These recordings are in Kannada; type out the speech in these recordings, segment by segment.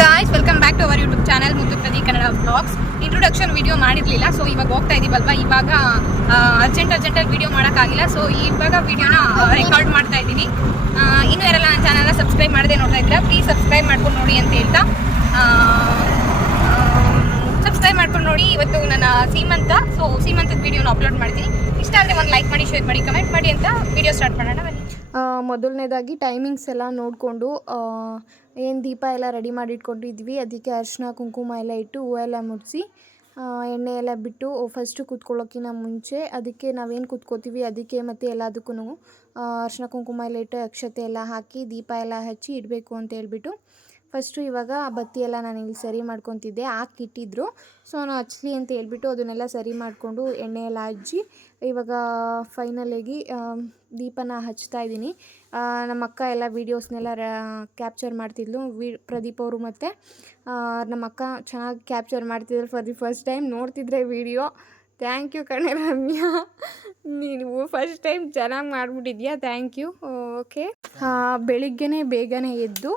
Guys, welcome back to our YouTube channel Muddu Pradeep Kannada blogs. Introduction video ಮಾಡಿರಲಿಲ್ಲ, ಸೊ ಇವಾಗ ಹೋಗ್ತಾ ಇದೀವಲ್ವಾ. ಇವಾಗ ಅರ್ಜೆಂಟಾಗಿ ವಿಡಿಯೋ ಮಾಡೋಕ್ಕಾಗಿಲ್ಲ, ಸೊ ಇವಾಗ ವಿಡಿಯೋನ ರೆಕಾರ್ಡ್ ಮಾಡ್ತಾ ಇದ್ದೀನಿ. ಇನ್ನೂ ಯಾರೆಲ್ಲ ನನ್ನ ಚಾನಲ್ನ ಸಬ್ಸ್ಕ್ರೈಬ್ ಮಾಡದೆ ನೋಡ್ತಾ ಇದ್ದೀರಾ, ಪ್ಲೀಸ್ ಸಬ್ಸ್ಕ್ರೈಬ್ ಮಾಡ್ಕೊಂಡು ನೋಡಿ ಅಂತ ಹೇಳ್ತಾ ಸಬ್ಸ್ಕ್ರೈಬ್ ಮಾಡ್ಕೊಂಡು ನೋಡಿ. ಇವತ್ತು ನನ್ನ ಸೀಮಂತದ ವಿಡಿಯೋನ ಅಪ್ಲೋಡ್ ಮಾಡ್ತೀನಿ. ಇಷ್ಟ ಆದರೆ ಒಂದು ಲೈಕ್ ಮಾಡಿ, ಶೇರ್ ಮಾಡಿ, ಕಮೆಂಟ್ ಮಾಡಿ ಅಂತ ವಿಡಿಯೋ ಸ್ಟಾರ್ಟ್ ಮಾಡೋಣ ಬನ್ನಿ. ಮೊದಲನೇದಾಗಿ ಟೈಮಿಂಗ್ಸ್ ಎಲ್ಲ ನೋಡಿಕೊಂಡು ಏನು ದೀಪ ಎಲ್ಲ ರೆಡಿ ಮಾಡಿ ಇಟ್ಕೊಂಡಿದ್ವಿ. ಅದಕ್ಕೆ ಅರಿಶಿನ ಕುಂಕುಮ ಎಲ್ಲ ಇಟ್ಟು ಹೂವು ಎಲ್ಲ ಮುಡಿಸಿ ಎಣ್ಣೆ ಎಲ್ಲ ಬಿಟ್ಟು ಫಸ್ಟು ಕೂತ್ಕೊಳ್ಳೋಕ್ಕಿಂತ ಮುಂಚೆ ಅದಕ್ಕೆ ನಾವೇನು ಕೂತ್ಕೋತೀವಿ ಅದಕ್ಕೆ ಮತ್ತು ಎಲ್ಲದಕ್ಕೂ ಅರಿಶಿನ ಕುಂಕುಮ ಎಲ್ಲ ಇಟ್ಟು ಅಕ್ಷತೆ ಎಲ್ಲ ಹಾಕಿ ದೀಪ ಎಲ್ಲ ಹಚ್ಚಿ ಇಡಬೇಕು ಅಂತ ಹೇಳ್ಬಿಟ್ಟು ಫಸ್ಟು ಇವಾಗ ಬತ್ತಿ ಎಲ್ಲ ನಾನು ಇಲ್ಲಿ ಸರಿ ಮಾಡ್ಕೊತಿದ್ದೆ. ಹಾಕಿಟ್ಟಿದ್ರು, ಸೊ ನಾನು ಹಚ್ಚಲಿ ಅಂತ ಹೇಳ್ಬಿಟ್ಟು ಅದನ್ನೆಲ್ಲ ಸರಿ ಮಾಡಿಕೊಂಡು ಎಣ್ಣೆ ಎಲ್ಲ ಹಚ್ಚಿ ಇವಾಗ ಫೈನಲಾಗಿ ದೀಪನ ಹಚ್ತಾ ಇದ್ದೀನಿ. ನಮ್ಮ ಅಕ್ಕ ಎಲ್ಲ ವೀಡಿಯೋಸ್ನೆಲ್ಲ ಕ್ಯಾಪ್ಚರ್ ಮಾಡ್ತಿದ್ಲು, ಪ್ರದೀಪ್ ಅವರು ಮತ್ತು ನಮ್ಮ ಅಕ್ಕ ಚೆನ್ನಾಗಿ ಕ್ಯಾಪ್ಚರ್ ಮಾಡ್ತಿದ್ರು ಫಾರ್ ದಿ ಫಸ್ಟ್ ಟೈಮ್. ನೋಡ್ತಿದ್ರೆ ವೀಡಿಯೋ, ಥ್ಯಾಂಕ್ ಯು ಕಣೆ ರಮ್ಯಾ, ನೀನು ಫಸ್ಟ್ ಟೈಮ್ ಚೆನ್ನಾಗಿ ಮಾಡಿಬಿಟ್ಟಿದ್ಯಾ, ಥ್ಯಾಂಕ್ ಯು. ಓಕೆ, ಬೆಳಿಗ್ಗೆನೇ ಬೇಗನೆ ಎದ್ದು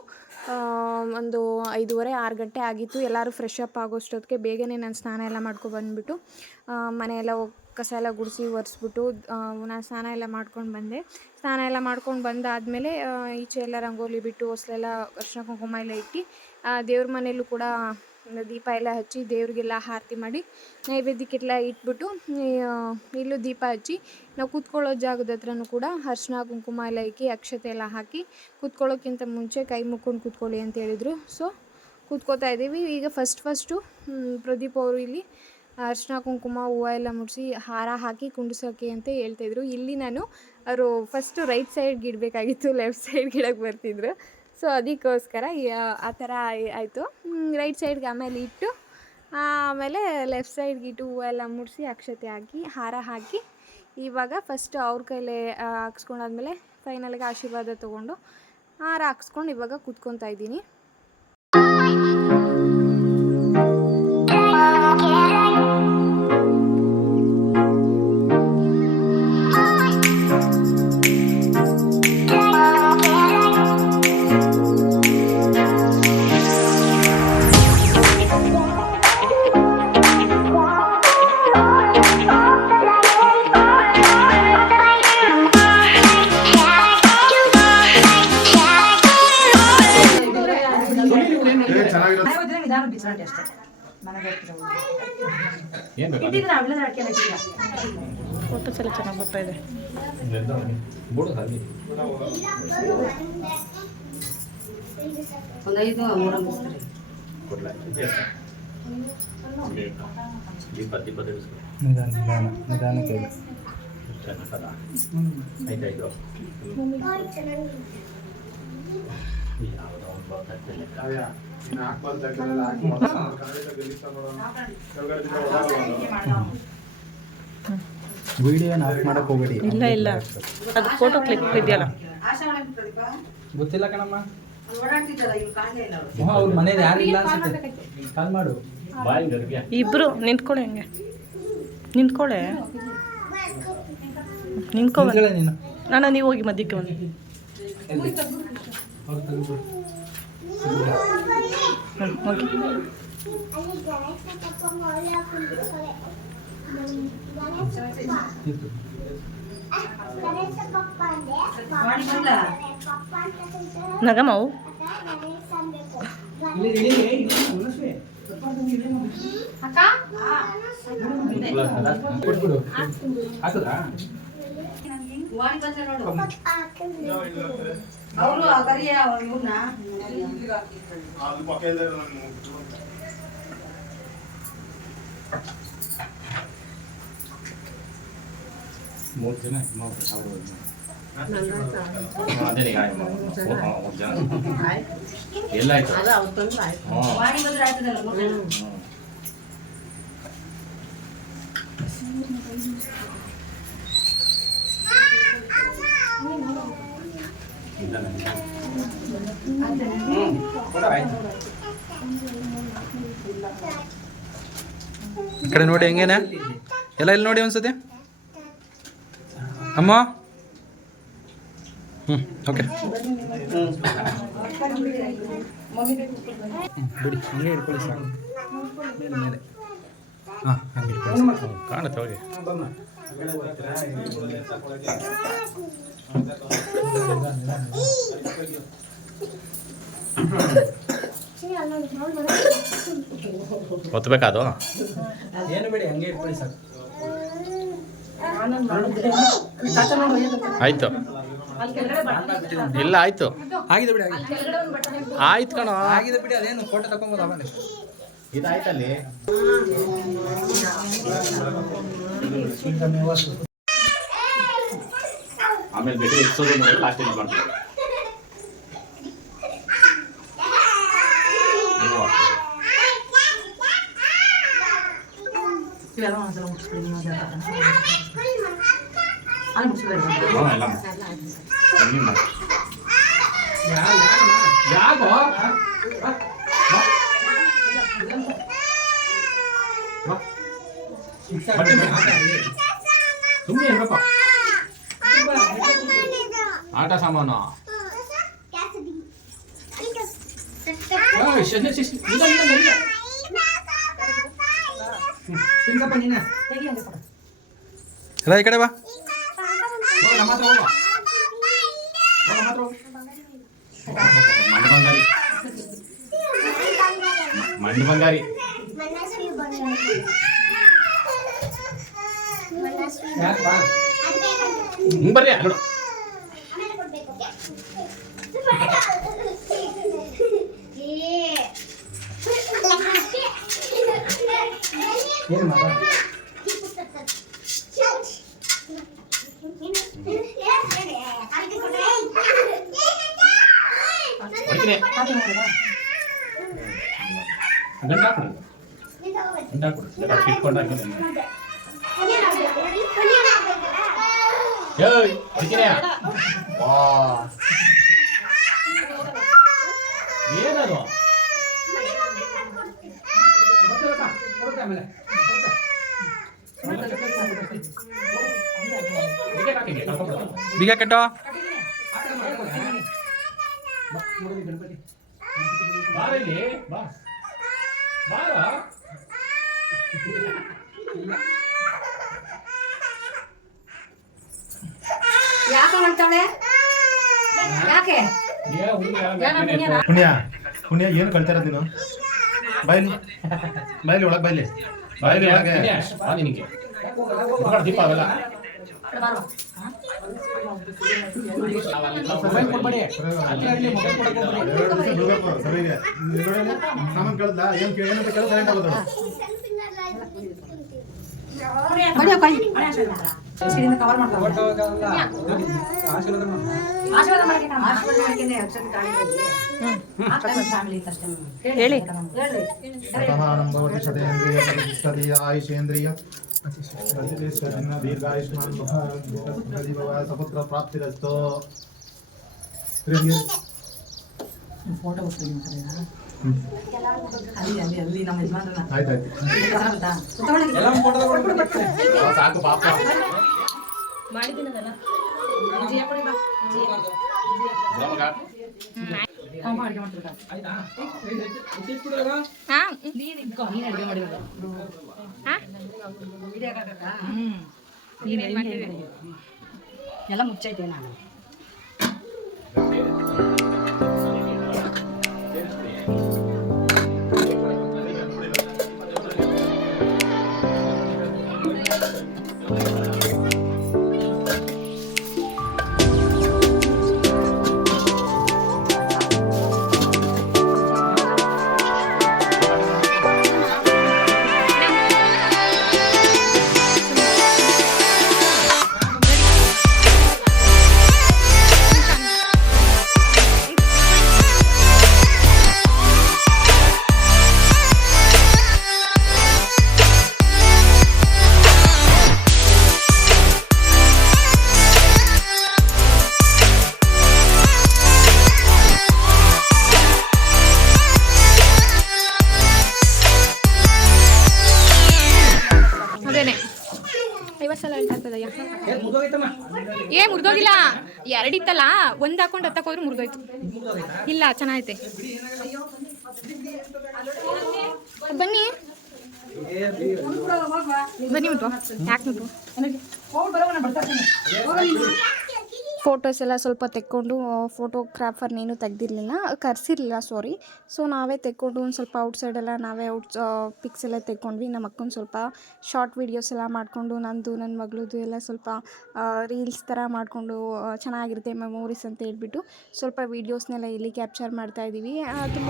ಒಂದು 5:30 6 ಗಂಟೆ ಆಗಿತ್ತು. ಎಲ್ಲರೂ ಫ್ರೆಶ್ ಅಪ್ ಆಗೋಷ್ಟೊತ್ತಿಗೆ ಬೇಗನೆ ನಾನು ಸ್ನಾನ ಎಲ್ಲ ಮಾಡ್ಕೊಬಂದ್ಬಿಟ್ಟು ಮನೆಯೆಲ್ಲ ಕಸ ಎಲ್ಲ ಗುಡಿಸಿ ಒರೆಸ್ಬಿಟ್ಟು ನಾನು ಸ್ನಾನ ಎಲ್ಲ ಮಾಡ್ಕೊಂಡು ಬಂದೆ. ಸ್ನಾನ ಎಲ್ಲ ಮಾಡ್ಕೊಂಡು ಬಂದಾದಮೇಲೆ ಈಚೆ ಎಲ್ಲ ರಂಗೋಲಿ ಬಿಟ್ಟು ಹೊಸಲೆಲ್ಲ ಅರಿಶಿನ ಕುಂಕುಮ ಎಲ್ಲ ಇಟ್ಟು ದೇವ್ರ ಮನೆಯಲ್ಲೂ ಕೂಡ ದೀಪ ಎಲ್ಲ ಹಚ್ಚಿ ದೇವ್ರಿಗೆಲ್ಲ ಆರತಿ ಮಾಡಿ ನೈವೇದ್ಯಕ್ಕೆಲ್ಲ ಇಟ್ಬಿಟ್ಟು ಇಲ್ಲೂ ದೀಪ ಹಚ್ಚಿ ನಾವು ಕೂತ್ಕೊಳ್ಳೋ ಜಾಗದ ಹತ್ರನೂ ಕೂಡ ಅರಿಶಿನ ಕುಂಕುಮ ಎಲ್ಲ ಇಕ್ಕಿ ಅಕ್ಷತೆ ಎಲ್ಲ ಹಾಕಿ ಕೂತ್ಕೊಳ್ಳೋಕ್ಕಿಂತ ಮುಂಚೆ ಕೈ ಮುಕ್ಕೊಂಡು ಕೂತ್ಕೊಳ್ಳಿ ಅಂತ ಹೇಳಿದರು. ಸೊ ಕೂತ್ಕೋತಾ ಇದ್ದೀವಿ. ಈಗ ಫಸ್ಟು ಪ್ರದೀಪ್ ಅವರು ಇಲ್ಲಿ ಅರಿಶಿನ ಕುಂಕುಮ ಹೂವು ಎಲ್ಲ ಮುಡಿಸಿ ಹಾರ ಹಾಕಿ ಕುಂಡಿಸೋಕೆ ಅಂತ ಹೇಳ್ತಾಯಿದ್ರು. ಇಲ್ಲಿ ನಾನು ಅವರು ಫಸ್ಟು ರೈಟ್ ಸೈಡ್ಗೆ ಇಡಬೇಕಾಗಿತ್ತು, ಲೆಫ್ಟ್ ಸೈಡ್ಗೆ ಇಡೋಕ್ಕೆ ಬರ್ತಿದ್ರು. ಸೊ ಅದಕ್ಕೋಸ್ಕರ ಆ ಥರ ಆಯಿತು. ರೈಟ್ ಸೈಡ್ಗೆ ಆಮೇಲೆ ಇಟ್ಟು ಆಮೇಲೆ ಲೆಫ್ಟ್ ಸೈಡ್ಗೆ ಇಟ್ಟು ಹೂವು ಎಲ್ಲ ಮುಡಿಸಿ ಅಕ್ಷತೆ ಹಾಕಿ ಹಾರ ಹಾಕಿ ಇವಾಗ ಫಸ್ಟ್ ಅವ್ರ ಕೈಲೇ ಹಾಕ್ಸ್ಕೊಂಡಾದ್ಮೇಲೆ ಫೈನಲ್ಗೆ ಆಶೀರ್ವಾದ ತೊಗೊಂಡು ಹಾರ ಹಾಕ್ಸ್ಕೊಂಡು ಇವಾಗ ಕೂತ್ಕೊತಾ ಇದ್ದೀನಿ. ಫೋಟೋಸ್ ಎಲ್ಲ ಚೆನ್ನಾಗಿ ಬರ್ತಾ ಇದೆ. ನಿಧಾನಕ್ಕೆ ವಿಡಿಯೋ ಆಫ್ ಮಾಡಕ್ ಹೋಗಬೇಡಿ. ಇಲ್ಲ ಅದು ಫೋಟೋ ಕ್ಲಿಕ್ ಇದೆಯಲ್ಲ, ಗೊತ್ತಿಲ್ಲ ಕಣಮ್ಮ. ಅವ್ರ ಮನೇಲಿ ಯಾರು ಇಲ್ಲ ಅನ್ಸುತ್ತೆ, ಕಾಲ್ ಮಾಡು. ಇಬ್ರು ನಿಂತ್ಕೊಳ್ಳೆ, ಹಂಗೆ ನಿಂತ್ಕೊಳ್ಳೆ, ನಿಂತ್ಕೊ ನೀನು. ನಾನು ನೀವು ಹೋಗಿ ಮಧ್ಯಕ್ಕೆ ಬನ್ನಿ. ಹೋಗಿ ನಗಮವು ಎಲ್ಲ ಆಯ್ತು. ಈ ಕಡೆ ನೋಡಿ ಹೆಂಗೇನೆ ಎಲ್ಲ ಇಲ್ಲಿ ನೋಡಿ ಒಂದ್ಸತಿ ಅಮ್ಮ. ಓಕೆ ಬಿಡಿ ಹಂಗೆ ಹಿಡ್ಕೊಳ್ಳಿ ಸಾಕು ಮೇಲೆ ಮೇಲೆ ಹಾಂ ಹಂಗೆ ಹಿಡ್ಕೊಳ್ಳಿ ಕಾಣುತ್ತೆ ಹೋಗಿ ಒತ್ತಬೇಕಾದು ಏನು ಬೇಡಿ ಹಂಗೆ ಇಟ್ಕೊಳ್ಳಿ ಸಾಕು ಆಯ್ತು ಇಲ್ಲ ಆಯ್ತು ಆಗಿದೆ ಬಿಡಿ ಆಗಿದೆ ಆಯ್ತು ಕಣೋ ಆಗಿದೆ ಬಿಡಿ ಅದೇನು ಫೋಟೋ ತಗೊಂಬೋದು ಆಮೇಲೆ ಇದಾಯ್ತಲ್ಲಿ ಆಮೇಲೆ ಬೇಕಾದ್ರೆ ಎಕ್ಸೋದು ಲಾಸ್ಟ್ ಇದು ಮಾಡ್ತೀವಿ ಯಾಕೋ ಸುಮ್ಮನೆ ಇರ್ಬೇಕು ಆಟ ಸಾಮಾನು ತಿನ್ಕಪ್ಪ ನೀನೆ ಎಲ್ಲ ಈ ಕಡೆ ಬಾ ನಮ್ಮ ಹತ್ರ ಹೋಗು ನಮ್ಮ ಹತ್ರ ಹೋಗು ಮಂಡು ಬಂಗಾರಿ ಯಾಕೆ ಬಾ ಬರ್ರಿ ಅಲ್ಲೋಡು ಏನು ಮಗ ಹೊಡಿತೀನಿ ಗಂಡ ಇಟ್ಕೊಂಡಾಗ ಏಯ್ ಹೊಡಿತೀನಿ ವಾ ಏನದು ಕೊಡುತ್ತೆ ಆಮೇಲೆ ಬೀಗ ಕೆಟ್ಟೋ ಗಣಪತಿ ಬಾರ ಇಲ್ಲಿ ಬಾ ಬಾರ ಯಾಕೆ ಮಾಡ್ತಾಳೆ ಯಾಕೆ ಪುಣ್ಯ ಪುಣ್ಯ ಏನು ಕಳ್ತಾ ಇರೋದು ನೀನು ಬಾಯ್ಲಿ ಬಾಯ್ಲಿ ಒಳಗೆ ಬಾಯ್ಲಿ ಬಾಯ್ಲಿ ಒಳಗೆ ನಿನಗೆ ದೀಪ ಅವೆಲ್ಲ ಮೊಬೈಲ್ ಕೊಡ್ಬೇಡಿ ಅಲ್ಲಿ ಮೊಬೈಲ್ ಕೊಡಕ್ಕೆ ಹೋಗ್ಬೇಡಿ ಬಿಡ್ಬೇಕು ಸರಿಗೆ ಸಾಮಾನು ಕೇಳ್ದ ಏನು ಏನಂತ ಕೇಳಿದ್ರೆ ಸೈಲೆಂಟ್ ಆಗೋದು ಕವರ್ ಮಾಡ್ತಾವ ಫೋಟೋ ಆಗಲ್ಲ ಆಶೀರ್ವಾದ ಮಾಡು ಆಶೀರ್ವಾದ ಮಾಡಕ್ಕೆ ಅಕ್ಷರ ಫ್ಯಾಮಿಲಿ ಅಷ್ಟೇ ಹೇಳಿ ಪ್ರಥಮಾನಂ ಭವತಿ ಶತೇಂದ್ರಿಯ ಪ್ರತಿಷ್ಠತೀಯ ಆಯುಷೇಂದ್ರಿಯ ದೀರ್ಘಾಯುಷ್ಮಾನ್ ಸಪುತ್ರ ಪ್ರಾಪ್ತಿರಸ್ತು ಫೋಟೋ ಅಲ್ಲಿ ನಮ್ಮ ಯಜಮಾನ್ರನ್ನ ಆಯ್ತಾಯ್ತು ಎಲ್ಲ ಫೋಟೋ ತಗೊಂಡು ಸಾಕು ಪಾಪ ಆಯ್ತಾ ಇಟ್ಬಿಡೋಣ ಹಾಂ ನೀನ್ ಅಡುಗೆ ಮಾಡಿರೋದು ಎಲ್ಲ ಮುಚ್ಚೈತೆ ನಾನು ಕಾಣ್ತದಯ್ಯ. ಏ ಮುಗ್ದೋಯ್ತಮ್ಮ. ಏ ಮುರಿದೋಗಿಲ್ಲ, ಎರಡಿತ್ತಲ್ಲ, ಒಂದು ಹಾಕೊಂಡು ಹತ್ತಕ್ಕೆ ಹೋದ್ರೆ ಮುರಿದೋಯ್ತು. ಇಲ್ಲ ಚೆನ್ನಾಗೈತೆ. ಬನ್ನಿ ಬನ್ನಿ ಮುಟ್ಟು, ಯಾಕೆ ಮುಟ್ಟು. ಫೋಟೋಸ್ ಎಲ್ಲ ಸ್ವಲ್ಪ ತೆಕ್ಕೊಂಡು, ಫೋಟೋಗ್ರಾಫರ್ನೇನು ತೆಗ್ದಿರಲಿಲ್ಲ, ಕರೆಸಿರಲಿಲ್ಲ ಸಾರಿ. ಸೊ ನಾವೇ ತೆಕ್ಕೊಂಡು ಒಂದು ಸ್ವಲ್ಪ ಔಟ್ಸೈಡೆಲ್ಲ ನಾವೇ ಪಿಕ್ಸ್ ಎಲ್ಲ ತೆಕ್ಕೊಂಡ್ವಿ. ನಮ್ಮ ಅಕ್ಕನ ಸ್ವಲ್ಪ ಶಾರ್ಟ್ ವೀಡಿಯೋಸ್ ಎಲ್ಲ ಮಾಡಿಕೊಂಡು, ನಂದು ನನ್ನ ಮಗಳದು ಎಲ್ಲ ಸ್ವಲ್ಪ ರೀಲ್ಸ್ ಥರ ಮಾಡಿಕೊಂಡು ಚೆನ್ನಾಗಿರುತ್ತೆ ಮೆಮೊರೀಸ್ ಅಂತ ಹೇಳ್ಬಿಟ್ಟು ಸ್ವಲ್ಪ ವೀಡಿಯೋಸ್ನೆಲ್ಲ ಇಲ್ಲಿ ಕ್ಯಾಪ್ಚರ್ ಮಾಡ್ತಾಯಿದ್ದೀವಿ. ತುಂಬ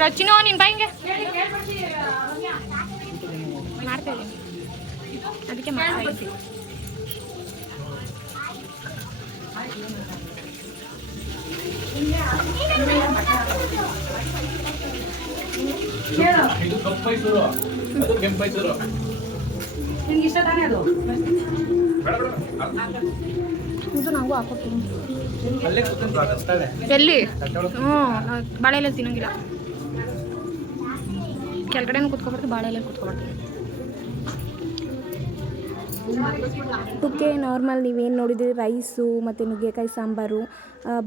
ರಚಿನೋ ನಿನ್ ಬಾಯಿಗೆ ಮಾಡ್ತಾ ಇದ್ದೀನಿ, ಅದಕ್ಕೆ ಮಾಡ್ತಾ ಇದ್ದೀನಿ. ಇದು ಕಪ್ಪೈಸೂರು, ಅದು ಕೆಂಪೈಸೂರು. ನಿಮ್ಗೆ ಇಷ್ಟ ತಾನೇ ಅದು? ಇದು ನಾವು ಹಾಕೋತೀವಿ. ಅಲ್ಲೇ ಕೂತ್ಕೊಂಡು ಹಾಕಿಸ್ತಾಳೆ. ಎಲ್ಲಿ? ಬಾಳೆಲೆ ತಿನ್ನಂಗಿಲ್ಲ, ಕೆಳಗಡೆನೂ ಕುತ್ಕೊಬಾರ್ದು, ಬಾಳೆಲೆ ಕುತ್ಕೊಬಾರ್ದು. ಊಟಕ್ಕೆ ನಾರ್ಮಲ್ ನೀವೇನು ನೋಡಿದ್ರಿ, ರೈಸು ಮತ್ತು ನುಗ್ಗೆಕಾಯಿ ಸಾಂಬಾರು,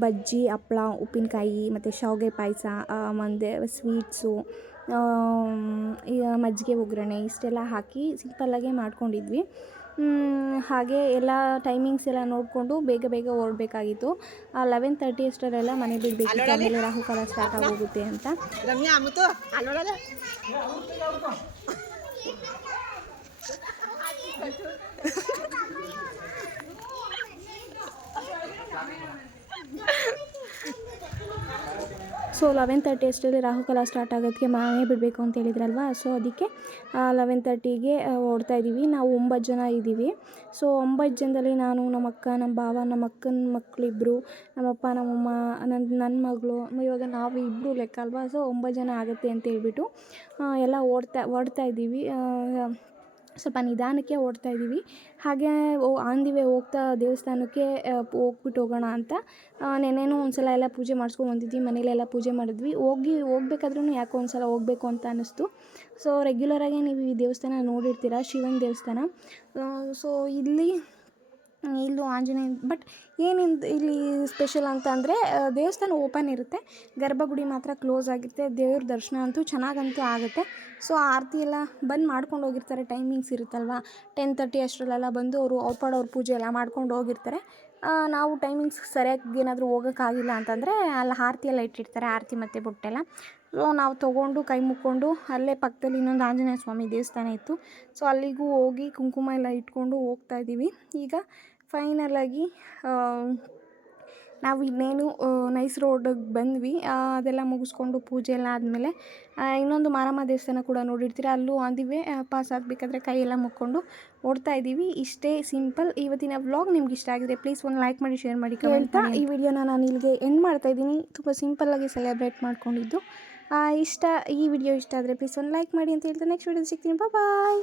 ಬಜ್ಜಿ, ಹಪ್ಳ, ಉಪ್ಪಿನಕಾಯಿ ಮತ್ತು ಶಾವಿಗೆ ಪಾಯಸ, ಮತ್ತು ಸ್ವೀಟ್ಸು, ಮಜ್ಜಿಗೆ ಒಗ್ಗರಣೆ ಇಷ್ಟೆಲ್ಲ ಹಾಕಿ ಸಿಂಪಲ್ಲಾಗೆ ಮಾಡ್ಕೊಂಡಿದ್ವಿ. ಹಾಗೆ ಎಲ್ಲ ಟೈಮಿಂಗ್ಸ್ ಎಲ್ಲ ನೋಡಿಕೊಂಡು ಬೇಗ ಬೇಗ ಹೊರಡಬೇಕಾಗಿತ್ತು. 11:30 ಅಷ್ಟರಲ್ಲೆಲ್ಲ ಮನೆ ಬಿಡಬೇಕಿತ್ತು, ಆಮೇಲೆ ರಾಹುಕಾಲ ಸ್ಟಾರ್ಟ್ ಆಗೋಗುತ್ತೆ ಅಂತ. ಸೊ 11:30 ಅಷ್ಟರಲ್ಲಿ ರಾಹುಕಾಲ ಸ್ಟಾರ್ಟ್ ಆಗೋದಕ್ಕೆ ಮನೆ ಬಿಡಬೇಕು ಅಂತ ಹೇಳಿದ್ರಲ್ವ. ಸೊ ಅದಕ್ಕೆ 11:30ಗೆ ಓಡ್ತಾ ಇದ್ದೀವಿ. ನಾವು 9 ಜನ ಇದ್ದೀವಿ. ಸೊ 9 ಜನದಲ್ಲಿ ನಾನು, ನಮ್ಮ ಅಕ್ಕ, ನಮ್ಮ ಭಾವ, ನಮ್ಮ ಅಕ್ಕನ ಮಕ್ಕಳಿಬ್ಬರು, ನಮ್ಮಪ್ಪ, ನಮ್ಮಮ್ಮ, ನನ್ನ ಮಗಳು, ಇವಾಗ ನಾವು ಇಬ್ಬರು ಲೆಕ್ಕ ಅಲ್ವಾ. ಸೊ 9 ಜನ ಆಗುತ್ತೆ ಅಂತ ಹೇಳ್ಬಿಟ್ಟು ಎಲ್ಲ ಓಡ್ತಾ ಇದ್ದೀವಿ. ಸ್ವಲ್ಪ ನಿಧಾನಕ್ಕೆ ಓಡ್ತಾ ಇದ್ದೀವಿ. ಹಾಗೆ ಆನ್ ದಿ ವೇ ಹೋಗ್ತಾ ದೇವಸ್ಥಾನಕ್ಕೆ ಹೋಗ್ಬಿಟ್ಟು ಹೋಗೋಣ ಅಂತ ನೆನ್ನೆನೂ ಒಂದು ಸಲ ಎಲ್ಲ ಪೂಜೆ ಮಾಡಿಸ್ಕೊಂಡು ಬಂದಿದ್ವಿ, ಮನೇಲೆಲ್ಲ ಪೂಜೆ ಮಾಡಿದ್ವಿ. ಹೋಗ್ಬೇಕಾದ್ರೂ ಯಾಕೋ ಒಂದು ಸಲ ಹೋಗಬೇಕು ಅಂತ ಅನ್ನಿಸ್ತು. ಸೊ ರೆಗ್ಯುಲರಾಗಿ ನೀವು ಈ ದೇವಸ್ಥಾನ ನೋಡಿರ್ತೀರ, ಶಿವನ ದೇವಸ್ಥಾನ. ಸೊ ಇಲ್ಲೂ ಆಂಜನೇಯ, ಬಟ್ ಏನಿಂದ ಇಲ್ಲಿ ಸ್ಪೆಷಲ್ ಅಂತ ಅಂದರೆ ದೇವಸ್ಥಾನ ಓಪನ್ ಇರುತ್ತೆ, ಗರ್ಭಗುಡಿ ಮಾತ್ರ ಕ್ಲೋಸ್ ಆಗಿರುತ್ತೆ. ದೇವ್ರ ದರ್ಶನ ಅಂತೂ ಚೆನ್ನಾಗಂತೂ ಆಗುತ್ತೆ. ಸೊ ಆರತಿ ಎಲ್ಲ ಬಂದು ಮಾಡ್ಕೊಂಡು ಹೋಗಿರ್ತಾರೆ, ಟೈಮಿಂಗ್ಸ್ ಇರುತ್ತಲ್ವ, 10:30 ಅಷ್ಟರಲ್ಲೆಲ್ಲ ಬಂದು ಅವರು ಅವ್ರ ಪೂಜೆ ಎಲ್ಲ ಮಾಡ್ಕೊಂಡು ಹೋಗಿರ್ತಾರೆ. ನಾವು ಟೈಮಿಂಗ್ಸ್ ಸರಿಯಾಗಿ ಏನಾದರೂ ಹೋಗೋಕ್ಕಾಗಿಲ್ಲ ಅಂತಂದರೆ ಅಲ್ಲಿ ಆರತಿ ಎಲ್ಲ ಇಟ್ಟಿರ್ತಾರೆ, ಆರತಿ ಮತ್ತು ಬೊಟ್ಟೆಲ್ಲ. ಸೊ ನಾವು ತೊಗೊಂಡು ಕೈ ಮುಕ್ಕೊಂಡು ಅಲ್ಲೇ ಪಕ್ಕದಲ್ಲಿ ಇನ್ನೊಂದು ಆಂಜನೇಯ ಸ್ವಾಮಿ ದೇವಸ್ಥಾನ ಇತ್ತು. ಸೊ ಅಲ್ಲಿಗೂ ಹೋಗಿ ಕುಂಕುಮ ಎಲ್ಲ ಇಟ್ಕೊಂಡು ಹೋಗ್ತಾಯಿದ್ದೀವಿ. ಈಗ ಫೈನಲಾಗಿ ನಾವು ಇನ್ನೇನು ನೈಸ್ ರೋಡಿಗೆ ಬಂದ್ವಿ. ಅದೆಲ್ಲ ಮುಗಿಸ್ಕೊಂಡು ಪೂಜೆ ಎಲ್ಲ ಆದಮೇಲೆ ಇನ್ನೊಂದು ಮಾರಮ್ಮ ದೇವಸ್ಥಾನ ಕೂಡ ನೋಡಿರ್ತೀರ, ಅಲ್ಲೂ ಆಂದಿವೆ ಪಾಸ್ ಆಗಬೇಕಾದ್ರೆ ಕೈ ಎಲ್ಲ ಮುಕ್ಕೊಂಡು ಓಡ್ತಾ ಇದ್ದೀವಿ. ಇಷ್ಟೇ ಸಿಂಪಲ್. ಇವತ್ತಿನ ವ್ಲಾಗ್ ನಿಮ್ಗೆ ಇಷ್ಟ ಆಗಿದೆ ಪ್ಲೀಸ್ ಒಂದು ಲೈಕ್ ಮಾಡಿ, ಶೇರ್ ಮಾಡಿ, ಕಮೆಂಟ್ ಮಾಡಿ. ಈ ವಿಡಿಯೋನ ನಾನು ಇಲ್ಲಿಗೆ ಎಂಡ್ ಮಾಡ್ತಾಯಿದ್ದೀನಿ. ತುಂಬ ಸಿಂಪಲ್ಲಾಗಿ ಸೆಲೆಬ್ರೇಟ್ ಮಾಡ್ಕೊಂಡಿದ್ದು. ಈ ವಿಡಿಯೋ ಇಷ್ಟ ಆದರೆ ಪ್ಲೀಸ್ ಒಂದು ಲೈಕ್ ಮಾಡಿ ಅಂತ ಹೇಳ್ತಾ ನೆಕ್ಸ್ಟ್ ವಿಡಿಯೋ ಸಿಗ್ತೀನಿ. ಬಾಯ್.